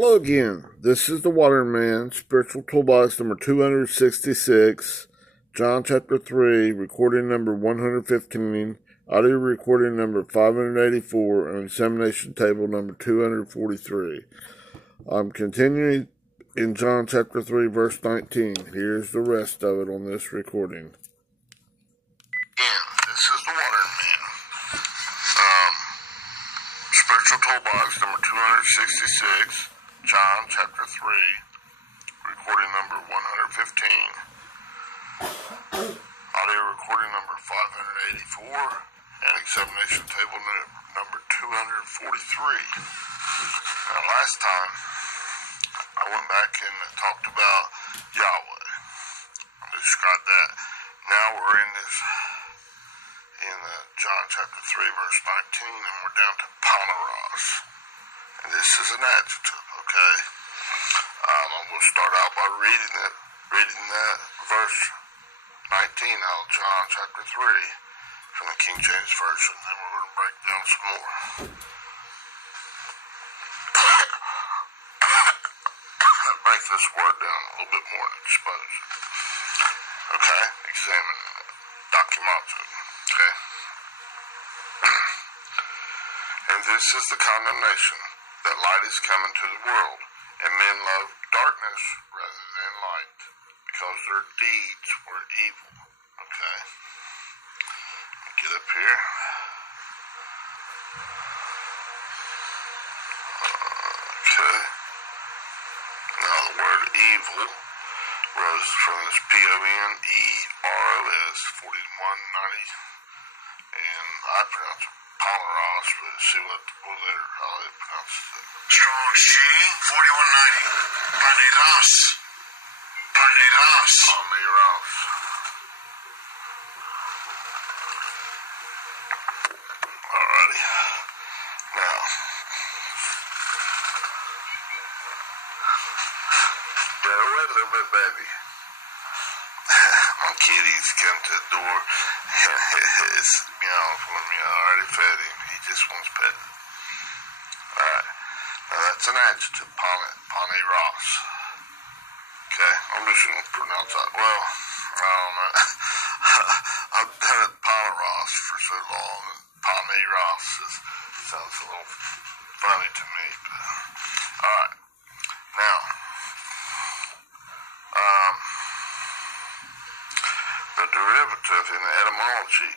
Hello again. This is the Waterman, Spiritual Toolbox number 266, John chapter 3, recording number 115, audio recording number 584, and examination table number 243. I'm continuing in John chapter 3, verse 19. Here's the rest of it on this recording. This is the Waterman. Spiritual Toolbox number 266. John chapter 3, recording number 115, audio recording number 584, and examination table number 243. Now, last time, I went back and talked about Yahweh. I described that. Now we're in John chapter 3, verse 19, and we're down to Poneros. And this is an adjective, okay? I'm going to start out by reading that verse 19 out of John chapter 3 from the King James Version, and we're going to break down some more. Break this word down a little bit more and expose it. Okay? Examine it. Documento. Okay? And this is the condemnation, that light is come into the world, and men love darkness rather than light, because their deeds were evil. Okay? Get up here. Okay. Now the word evil rose from this Poneros 4190, and I pronounce it Poneros, but see how they pronounce it. Strong's G, 4190. Poneros. Poneros. Poneros. Alrighty. Now, bear with a little bit, baby. My kitty's come to the door, and he's meowing for me. I already fed him. He just wants petting. Alright. Now that's an adjective, Poneros. Okay, I'm just going to pronounce that. Well, I don't know. I've done it Poneros for so long. Poneros sounds a little funny to me. But alright. Now, the derivative in the etymology,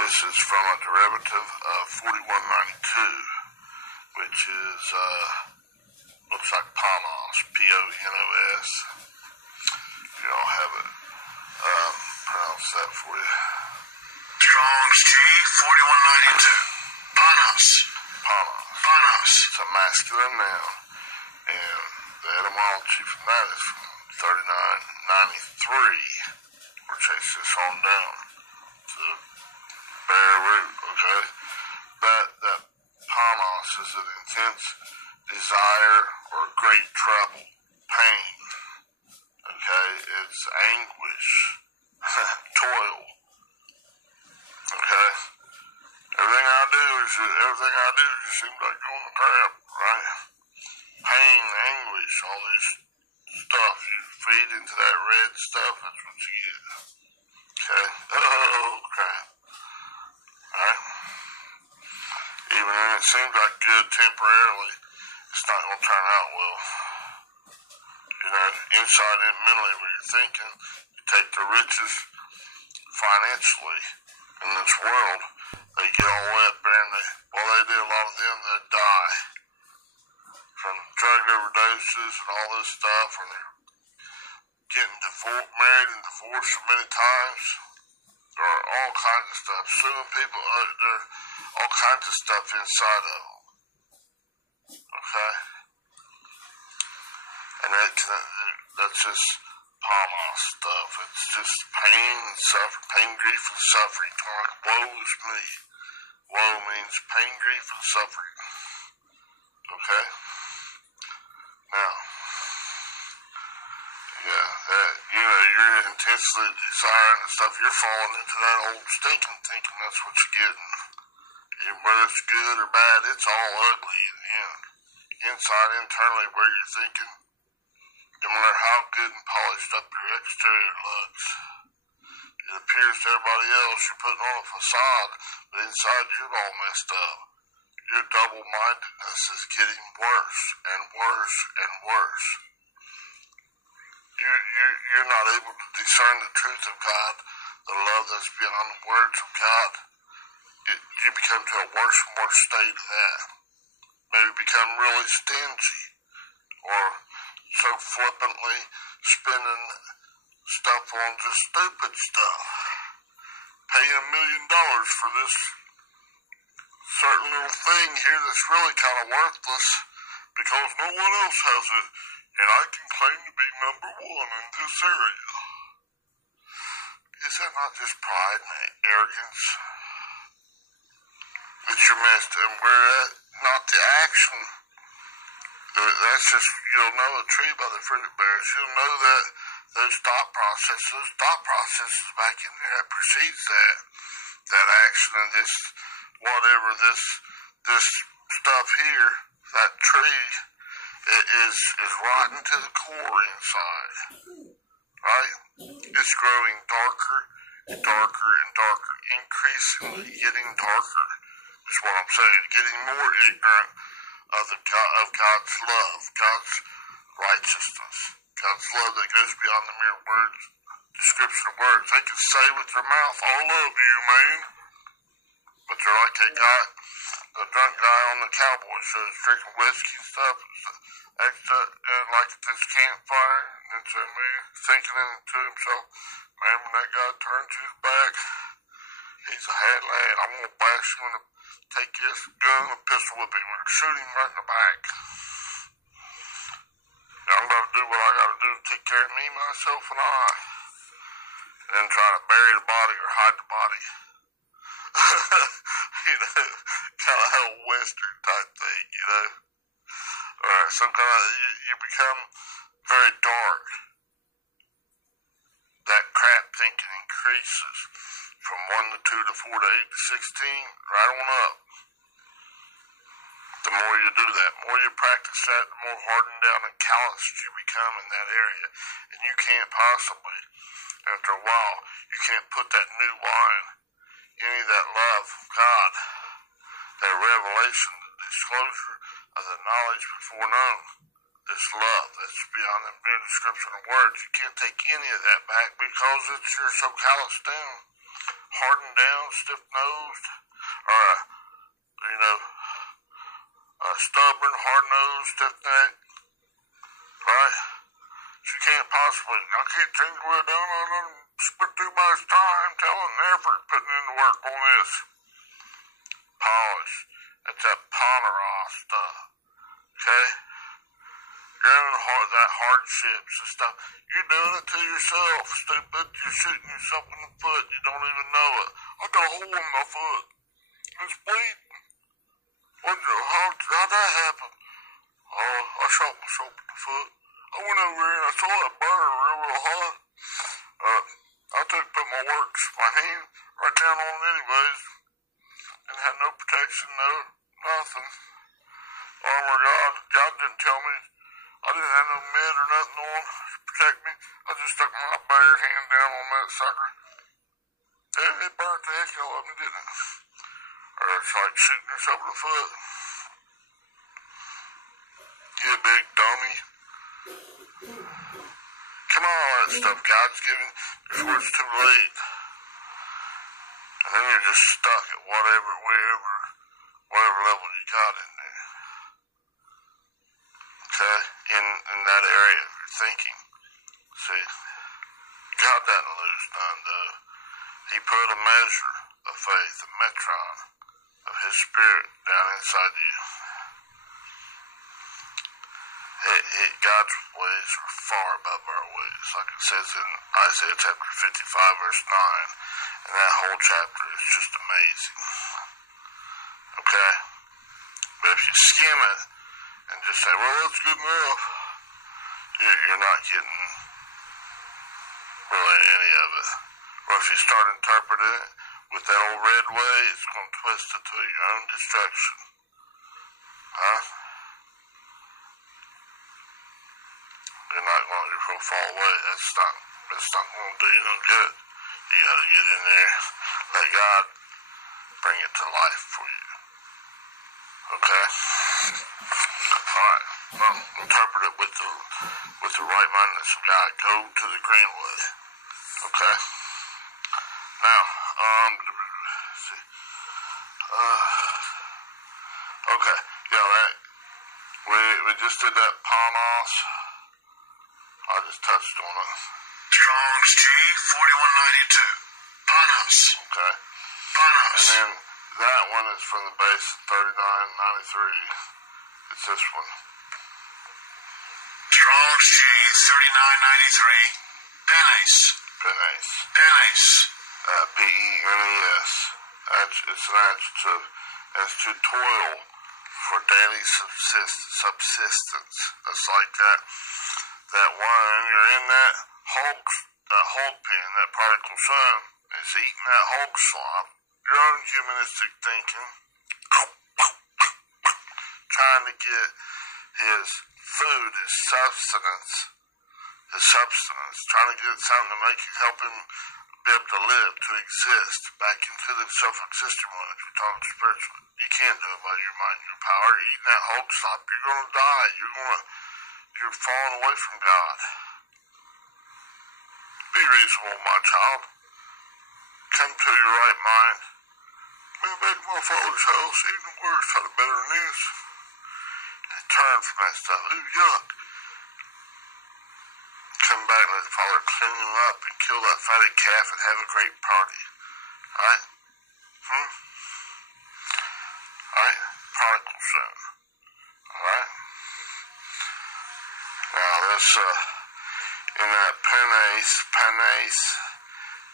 this is from a derivative of 4192, which is, looks like Ponos, P-O-N-O-S. If y'all have it, pronounce that for you. Strong's G, 4192. Ponos. Ponos. Ponos. It's a masculine noun, and the etymology from that is from 3993. We'll chase this on down to the bare root, okay? That Ponos is an intense desire or great trouble, pain, okay? It's anguish, toil, okay? Everything I do just seems like going to crap, right? Pain, anguish, all this stuff. You feed into that red stuff, that's what you get. Okay? Oh, crap. Alright? Even when it seems like good temporarily, it's not going to turn out well. You know, inside and mentally, when you're thinking, you take the riches financially in this world, they get all the way up there, and they do, a lot of them, they die from drug overdoses and all this stuff, and they're getting married and divorced many times, or all kinds of stuff, suing people, there's all kinds of stuff inside of them, okay? And that's just Ponos stuff. It's just pain and suffering, pain, grief, and suffering. Like, woe is me. Woe means pain, grief, and suffering. Okay? Now, yeah, you're intensely desiring the stuff. You're falling into that old stinking thinking that's what you're getting. Whether it's good or bad, it's all ugly in the end. internally where you're thinking, no matter how good and polished up your exterior looks, it appears to everybody else you're putting on a facade, but inside you're all messed up. Your double-mindedness is getting worse and worse and worse. You're not able to discern the truth of God, the love that's beyond the words of God. You become to a worse and worse state of that. Maybe become really stingy, or so flippantly spending stuff on just stupid stuff. Paying $1 million for this certain little thing here that's really kind of worthless because no one else has it, and I can claim to be number one in this area. Is that not just pride and arrogance? That you're messed, and we're at, not the action. That's just, you'll know a tree by the fruit it bears. You'll know that those thought processes back in there that precedes that action, and this, whatever this stuff here, that tree, it is rotten to the core inside, right? It's growing darker and darker and darker, increasingly getting darker, is what I'm saying, getting more ignorant of God's love, God's righteousness, God's love that goes beyond the mere words, description of words. They can say with their mouth, I love you, man. But they're like that guy, the drunk guy on the cowboy show, drinking whiskey and stuff, like at this campfire, and so man, thinking to himself, man, when that guy turns his back, he's a had lad. I'm gonna bash him and take this gun and pistol whip him and shoot him right in the back. Now I'm gonna do what I gotta do to take care of me, myself, and I. And then try to bury the body or hide the body. You know, kind of a Western type thing, you know. Or some kind of, you become very dark. That crap thinking increases from 1 to 2 to 4 to 8 to 16, right on up. The more you do that, the more you practice that, the more hardened down and calloused you become in that area. And you can't possibly, after a while, you can't put that new wine, any of that love of God, that revelation, the disclosure of the knowledge before known, this love that's beyond the mere description of words. You can't take any of that back because you're so calloused down, hardened down, stiff-nosed, or stubborn, hard-nosed, stiff-necked, right? You can't possibly, I can't change the way I done. I done spent too much time, talent, and effort putting in the work on this. Polish. That's that Poneros stuff. Okay? You're having that hardships and stuff. You're doing it to yourself, stupid. You're shooting yourself in the foot. You don't even know it. I got a hole in my foot. It's bleeding. How'd that happen? Oh, I shot myself in the foot. I went over here and I saw it burn real hot. I put my hand right down on it anyways. And had no protection, nothing. Oh my God, God didn't tell me. I didn't have no med or nothing on to protect me. I just stuck my bare hand down on that sucker. It burnt the heck out of me, didn't it? Or it's like shooting yourself in the foot. You big dummy. Come on, all that stuff God's given before it's too late. And then you're just stuck at whatever level you got in there. Okay? In that area of your thinking. See, God doesn't lose none, though. He put a measure of faith, a metron of His Spirit down inside you. God's ways are far above our ways, like it says in Isaiah chapter 55, verse 9. And that whole chapter is just amazing. Okay? But if you skim it and just say, well, that's good enough, you're not getting really any of it. Or if you start interpreting it with that old red way, it's going to twist it to your own destruction. Huh? you're gonna fall away. That's not gonna do you no good. You gotta get in there, let God bring it to life for you. Okay? Alright. Well, interpret it with the right mindedness of God. Go to the greenwood. Okay? Now, let's see. Okay. Yeah, right. We just did that panos. I just touched on it. Strong's G 4192. Panos. Okay. Panos. And then that one is from the base 3993. It's this one. Strong's G 3993. Penes. Penes. Penes. Penes. It's an adjective. And it's to toil for daily subsistence. That's like that one. You're in that hog pen, that prodigal son is eating that hog slop. Your own humanistic thinking, trying to get his food, his substance, trying to get something to help him be able to live, to exist, back into the self-existing one, if you're talking spiritually. You can't do it by your mind and your power. You're eating that hog slop, you're gonna die. You're falling away from God. Be reasonable, my child. Come to your right mind. Maybe back to my father's house, even the worse, had a better news. And turn from that stuff. Ooh, yuck. Come back and let the Father clean you up and kill that fatted calf and have a great party. Alright? Alright? Prodigal son. Alright? Now this, in that penes,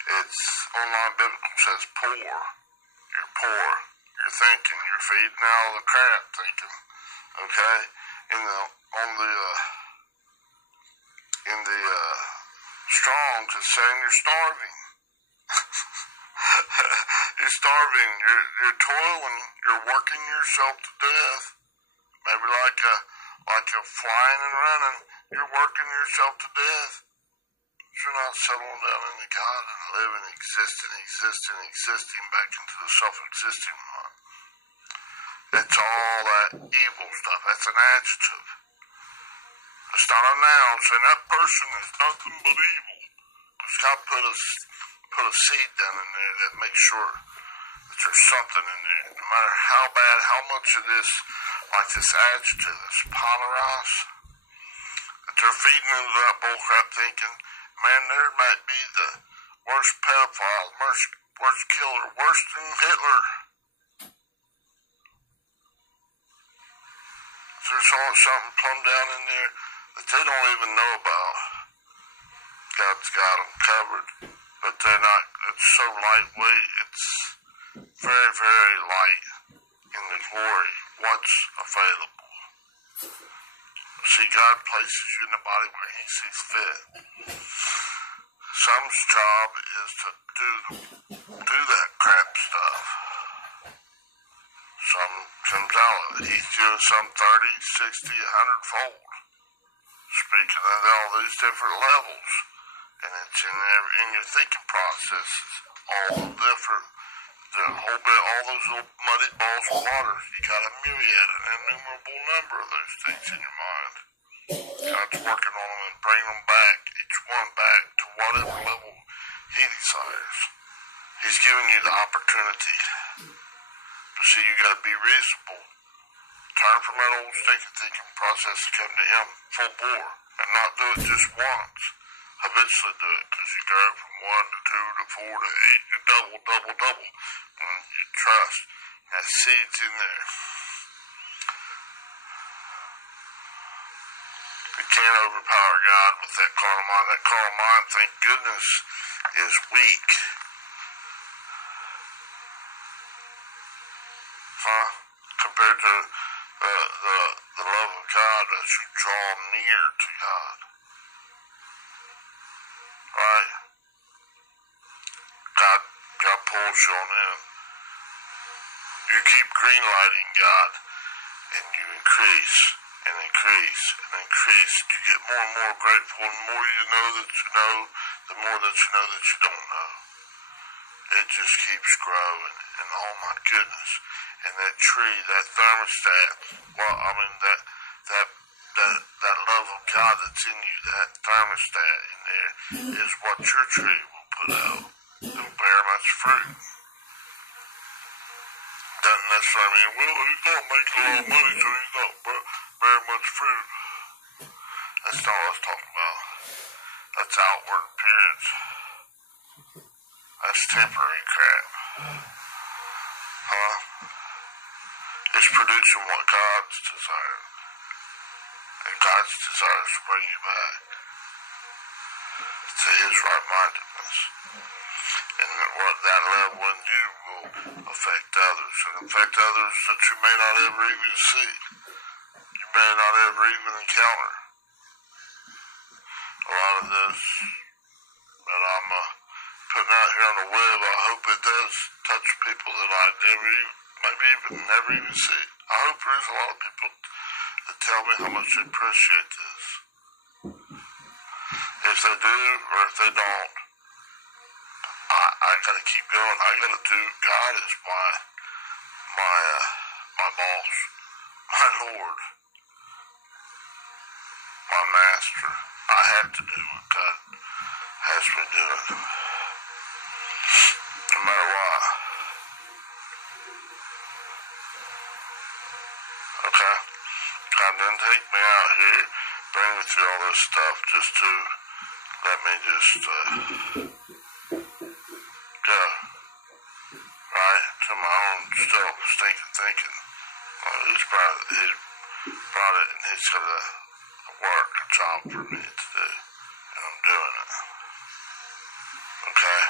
it's online biblical says poor. You're poor. You're thinking. You're feeding out of the crap thinking. Okay? In the Strong's, it's saying you're starving. You're starving. You're toiling. You're working yourself to death. Maybe like a flying and running. You're working yourself to death. You're not settling down into God and living, existing back into the self-existing one. It's all that evil stuff. That's an adjective. It's not a noun saying that person is nothing but evil. Because God put a seed down in there that makes sure that there's something in there. No matter how bad, how much of this, like this adjective, this poneros, that they're feeding into that bullcrap thinking, man, there might be the worst pedophile, worst killer, worse than Hitler. There's always something plumb down in there that they don't even know about. God's got them covered, but they're not, it's so lightweight, it's very, very light in the glory, what's available. See, God places you in the body where He sees fit. Some's job is to do that crap stuff. Some comes out of it. He's doing some 30, 60, 100-fold. Speaking of all these different levels. And it's in your thinking processes. All different. All those little muddy balls of water. You got a myriad, an innumerable number of those things in your mind. God's working on them and bringing them back, each one back to whatever level He desires. He's giving you the opportunity. But see, you got to be reasonable. Turn from that old stinking thinking process and come to Him full bore. And not do it just once. Eventually do it. Because you go from 1 to 2 to 4 to 8. You double. And you trust. That seed's in there. You can't overpower God with that carnal mind. That carnal mind, thank goodness, is weak. Compared to the love of God as you draw near to God. Right? God pulls you on in. You keep green lighting God and you increase. and increase and increase. You get more and more grateful, and the more you know that you know, the more that you know that you don't know. It just keeps growing, and oh my goodness. And that tree, that thermostat, well, I mean, that love of God that's in you, that thermostat in there, is what your tree will put out. It'll bear much fruit. Doesn't necessarily mean, well, he's not making a lot of money, so he's not bearing much fruit. That's not what I was talking about. That's outward appearance. That's temporary crap. Huh? It's producing what God's desire. And God's desire is to bring you back to His right-mindedness. And what that level in you will affect others, and affect others that you may not ever even see. You may not ever even encounter. A lot of this that I'm putting out here on the web, I hope it does touch people that I never even see. I hope there's a lot of people that tell me how much they appreciate this. If they do, or if they don't, I gotta keep going. I gotta do. God is my boss, my Lord, my master. I have to do what God has me doing, no matter what. Okay? God didn't take me out here, bring me through all this stuff just to let me just go right to my own stinking thinking. He's brought it, and He's got a work, a job for me to do, and I'm doing it. Okay?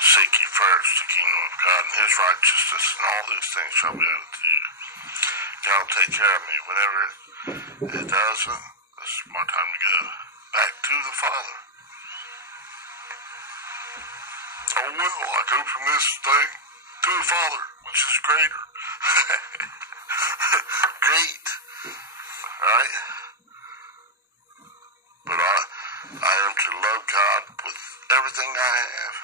Seek ye first the kingdom of God and His righteousness, and all these things shall be added to you. God will take care of me. Whenever it doesn't, this is my time to go back to the Father. Oh well, I go from this thing to the Father, which is greater. Great. Right? But I am to love God with everything I have,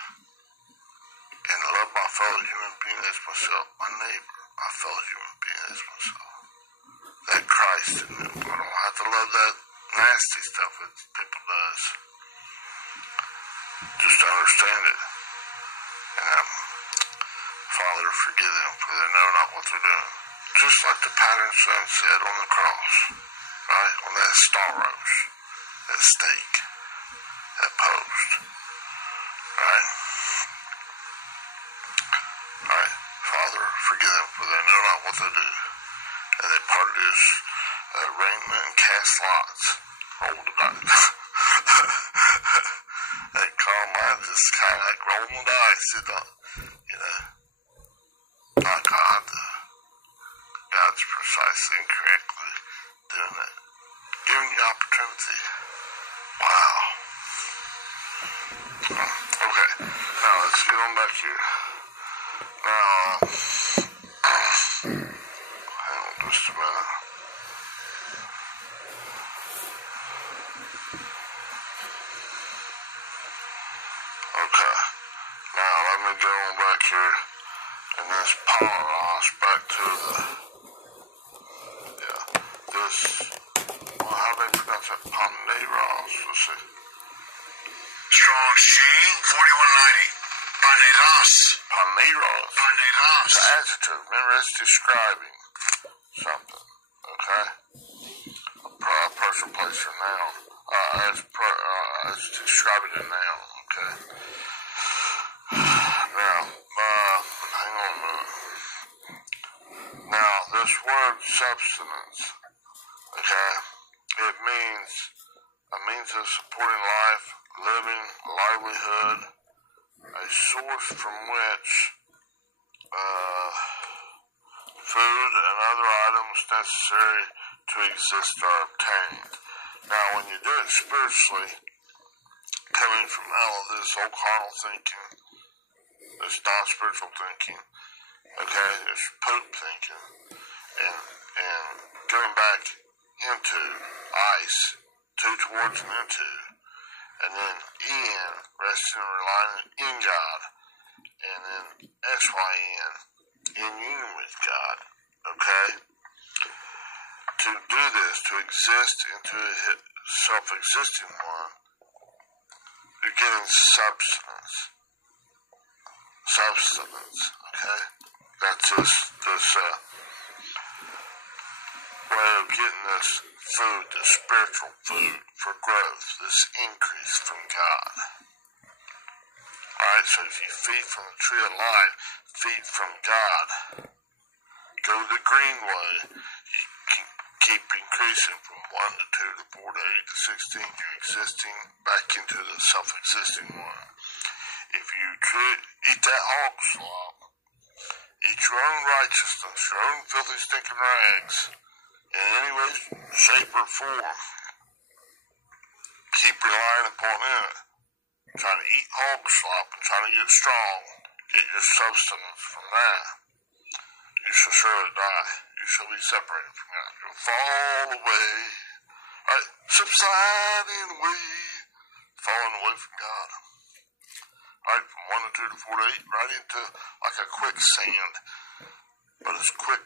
and love my fellow human being as myself, my neighbor, my fellow human being as myself. That Christ in them. I don't have to love that nasty stuff that people does. Just to understand it. And Father, forgive them, for they know not what they're doing. Just like the pattern son said on the cross, right? On that star rose, that stake, that post, right? Right? Father, forgive them, for they know not what they do. And they parted His raiment and cast lots, rolled the dice. That calm mind just kind of like rolling the dice, not God. God's precisely and correctly doing it. Giving you opportunity. Wow. Okay, now let's get on back here. Now, hang on just a minute. Okay, now let me go on back here in this powerhouse back to how do they pronounce that? Paneiros, let's see. Strong's G, 4190. Paneiros. Paneiros. Paneiros. It's an adjective. Remember, it's describing something. Okay? A person, place, or noun. It's describing a noun. Okay? Now, hang on a minute. Now, this word substance, okay, it means a means of supporting life, living, livelihood, a source from which food and other items necessary to exist are obtained. Now, when you do it spiritually, coming from all of this old carnal thinking, this non-spiritual thinking, okay, this poop thinking, and going back into ice, two towards and into, and then in, resting and relying in God, and then SYN, in union with God, okay? To do this, to exist into a self-existing one, you're getting substance, okay? That's this way of getting this food, this spiritual food for growth, this increase from God. Alright, so if you feed from the tree of life, feed from God, go the green way, you can keep increasing from 1 to 2 to 4 to 8 to 16, you're existing back into the self-existing one. If you eat that hog slop, eat your own righteousness, your own filthy stinking rags, in any way, shape, or form, keep relying upon it, trying to eat hog slop and trying to get strong, get your substance from that, you shall surely die. You shall be separated from God. You'll fall away, right? Subsiding away, falling away from God. Right, from 1 to 2 to 4 to 8, right into like a quicksand, but it's quick,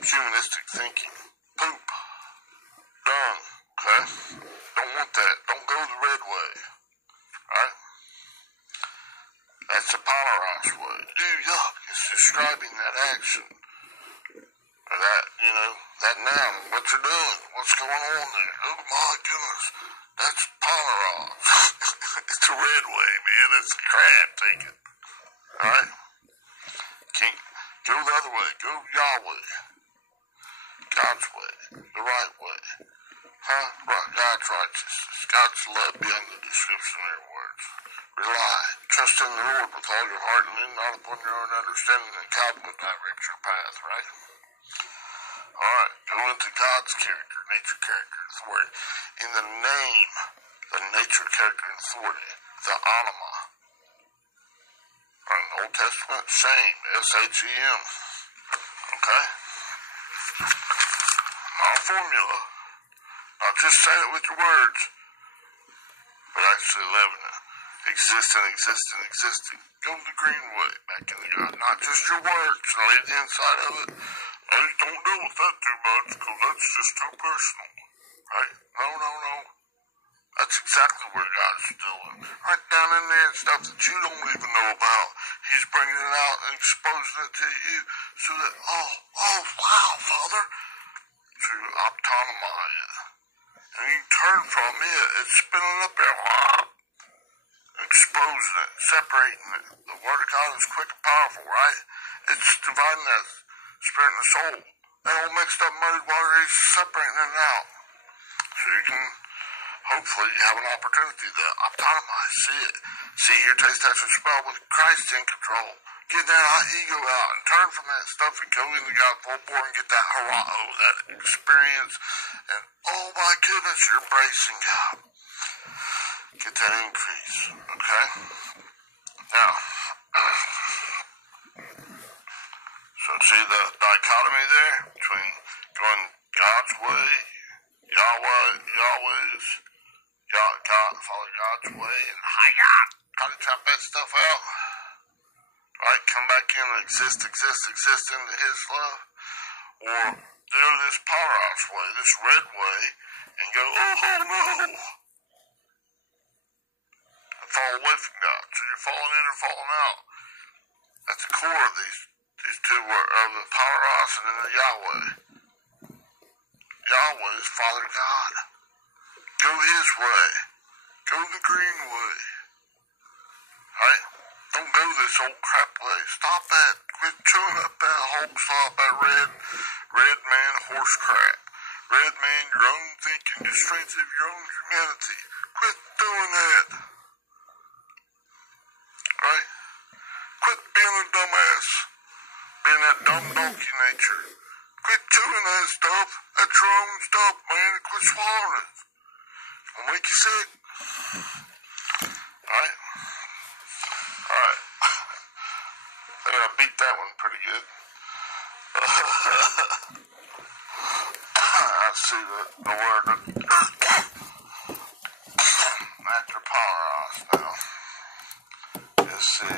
humanistic thinking. Poop. Done. Okay? Don't want that. Don't go the red way. Right? That's the polarized way. Ew, yuck. It's describing that action. Or that, that noun. What you're doing. What's going on there. Oh my goodness. That's polarized. It's the red way, man. It's the crap thinking. Alright? Can't go the other way. Go Yahweh. God's way. The right way. Huh? Right. God's righteousness. God's love beyond the description of their words. Rely. Trust in the Lord with all your heart and lean not upon your own understanding, and God will direct your path, right? Alright. Go into God's character, nature, character, authority. In the name, the nature, character, and authority. The anima. Right, in the Old Testament, shame. S-H-E-M. Okay? Not a formula. Not just saying it with your words, but actually living it. Existing. Go the green way, back into God. Not just your words, and leave the inside of it. Hey, don't deal with that too much, because that's just too personal. Right? No. That's exactly where God's doing. Right down in there, stuff that you don't even know about. He's bringing it out and exposing it to you, so that, oh, wow, Father. To autonomize it. And you turn from it, it's spinning up there, exposing it, separating it. The Word of God is quick and powerful, right? It's dividing that spirit and the soul. That all mixed up muddy water, he's separating it out. So you can, hopefully, have an opportunity to autonomize, see it. See, hear, taste, touch, and smell with Christ in control. Get that ego out and turn from that stuff and go into God full bore and get that harao, that experience. And oh my goodness, you're embracing God. Get that increase, okay? Now, so see the dichotomy there between going God's way, Yahweh's, God, follow God's way, and Hayat, gotta chop that stuff out. Right, come back in and exist into His love, or do this powerhouse way, this red way, and go, oh no, and fall away from God. So you're falling in or falling out. That's the core of these two words, of the powerhouse and then the Yahweh. Yahweh is Father God. Go His way. Go the green way. Right? Don't go this old crap way. Stop that. Quit chewing up that hog slop, that red man horse crap. Red man, your own thinking, the strength of your own humanity. Quit doing that. Right? Quit being a dumbass. Being that dumb donkey nature. Quit chewing that stuff. That's your own stuff, man. Quit swallowing it. It'll make you sick. Alright? Alright. I think I beat that one pretty good. might see the word anthroporos now. Let's see,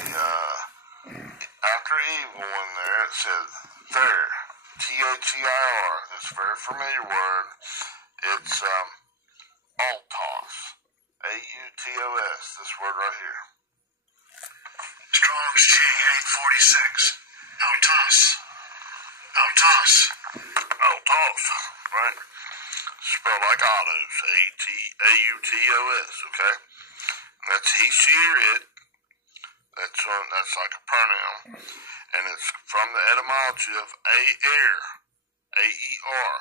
after evil in there, it says there, T-H-E-I-R, this very familiar word. It's autos, A-U-T-O-S, this word right here. Strong's G846. Autos. Autos. Autos, right? Spelled like autos, A-U-T-O-S, okay? And that's he, she, or it. That's like a pronoun. And it's from the etymology of air, A-E-R,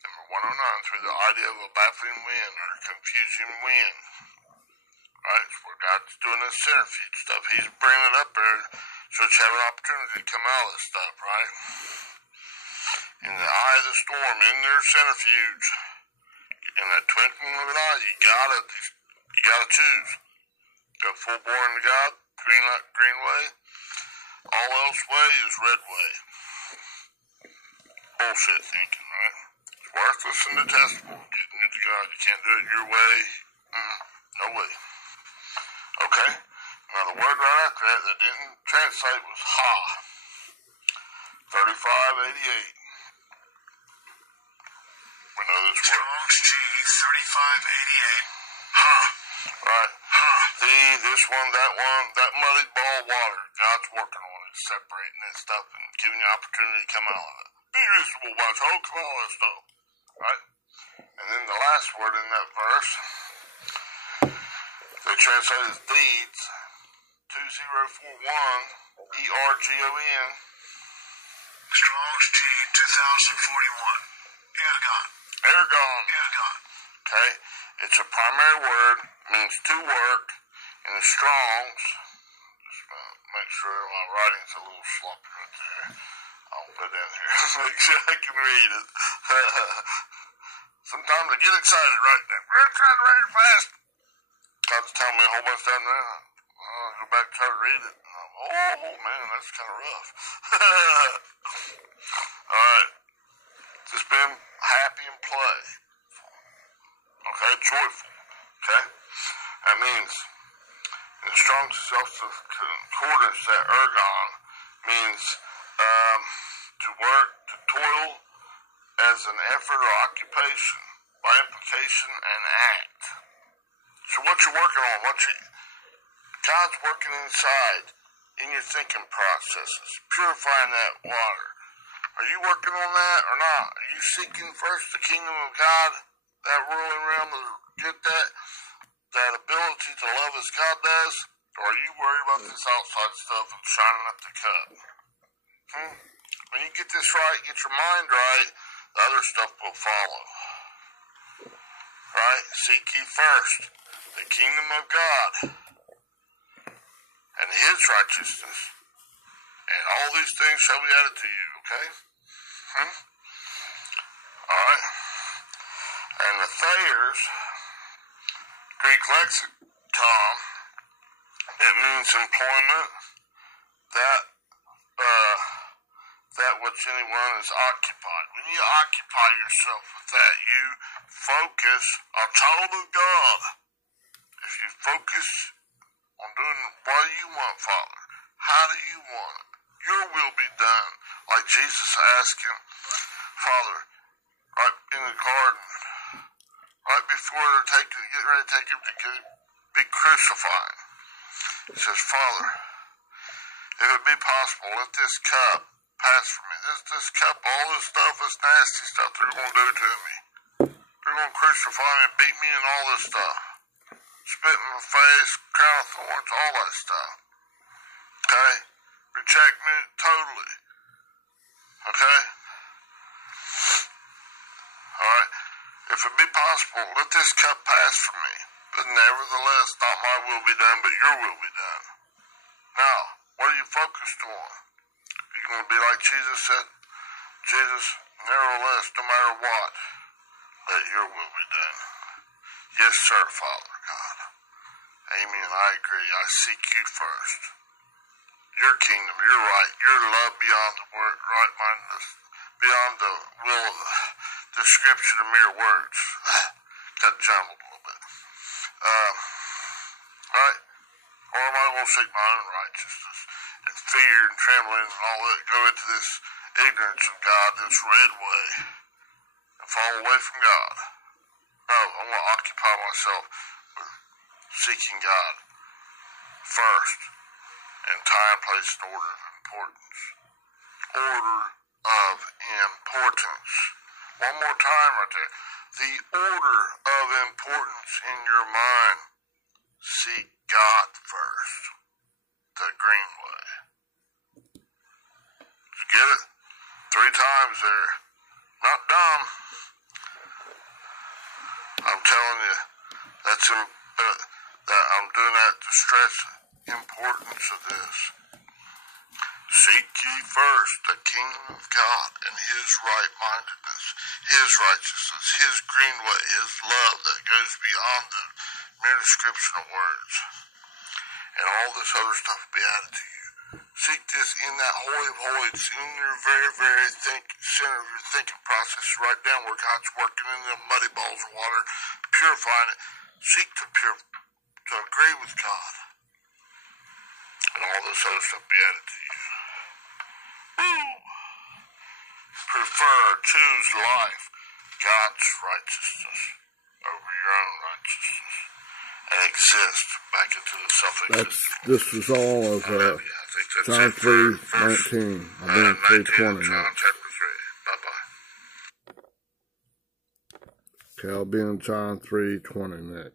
number 109, through the idea of a baffling wind or confusing wind. Right? It's where God's doing this centrifuge stuff. He's bringing it up there so you have an opportunity to come out of this stuff, right? In the eye of the storm, in their centrifuge, in that twinkling of an eye, you gotta choose. Go full bore into God, green way. All else way is red way. Bullshit thinking, right? It's worthless and detestable. Getting into God, you can't do it your way. No way. Okay. Now the word right after that didn't translate was ha. 3588. We know this word. Strong's G3588. Huh. Right. Huh. This one, that muddy ball of water. God's working on it, separating that stuff and giving you opportunity to come out of it. Be reasonable, watch all come out of that stuff. Right? And then the last word in that verse, they translate as deeds, 2041, E-R-G-O-N. Strong's G2041. Ergon. Ergon. Ergon. Okay? It's a primary word, means to work, in the Strong's. Just make sure my writing's a little sloppy right there. I'll put it in here. Make sure I can read it. Sometimes I get excited right now. We're trying to read it fast. God's telling me a whole bunch of stuff now. I'll go back and try to read it. And oh, man, that's kind of rough. Alright. Just been happy and play. Okay, joyful. Okay? That means, in the Strong's Concordance, that ergon means to work, to toil as an effort or occupation, by implication, an act. So what you're working on, God's working inside, in your thinking processes, purifying that water. Are you working on that or not? Are you seeking first the kingdom of God, that ruling realm, to get that ability to love as God does? Or are you worried about this outside stuff and shining up the cup? When you get this right, get your mind right, the other stuff will follow. Right? Seek ye first the kingdom of God and his righteousness, and all these things shall be added to you, okay? Alright. And the Thayer's Greek lexicon, it means employment, that which anyone is occupied. When you occupy yourself with that, you focus on child of God. If you focus on doing what you want, Father, how do you want it? Your will be done. Like Jesus asked him, Father, right in the garden, right before they're getting ready to take him to be crucified. He says, Father, if it be possible, let this cup pass from me. This cup, all this stuff, this nasty stuff they're going to do to me. They're going to crucify me, beat me and all this stuff. Spit in my face, crown of thorns, all that stuff. Okay? Reject me totally. Okay? Alright? If it be possible, let this cup pass from me. But nevertheless, not my will be done, but your will be done. Now, what are you focused on? Are you going to be like Jesus said? Jesus, nevertheless, no matter what, let your will be done. Yes, sir, Father God. Amen. I agree. I seek you first. Your kingdom, your right, your love beyond the right mindedness, beyond the will of description of mere words. Got jumbled a little bit. Right? Or am I going to seek my own righteousness and fear and trembling and all that, go into this ignorance of God, this red way, and fall away from God? No, I want to occupy myself with seeking God first in time, place, and order of importance. Order of importance. One more time right there. The order of importance in your mind. Seek God first. The green way. Did you get it? 3 times there. Not dumb. I'm telling you, that I'm doing that to stress the importance of this. Seek ye first the kingdom of God and his right-mindedness, his righteousness, his green way, his love that goes beyond the mere description of words. And all this other stuff will be added to you. Seek this in that holy of holies, in your very, very center of your thinking process, right down where God's working in the muddy balls of water, purifying it. Seek to agree with God. And all this other stuff will be added to you. Choose life, God's righteousness over your own righteousness, and exist back into the self-existence. This was all of John 3:19. I mean 3:20. John chapter 3. Bye-bye. Okay, I'll be in John 3:20 next.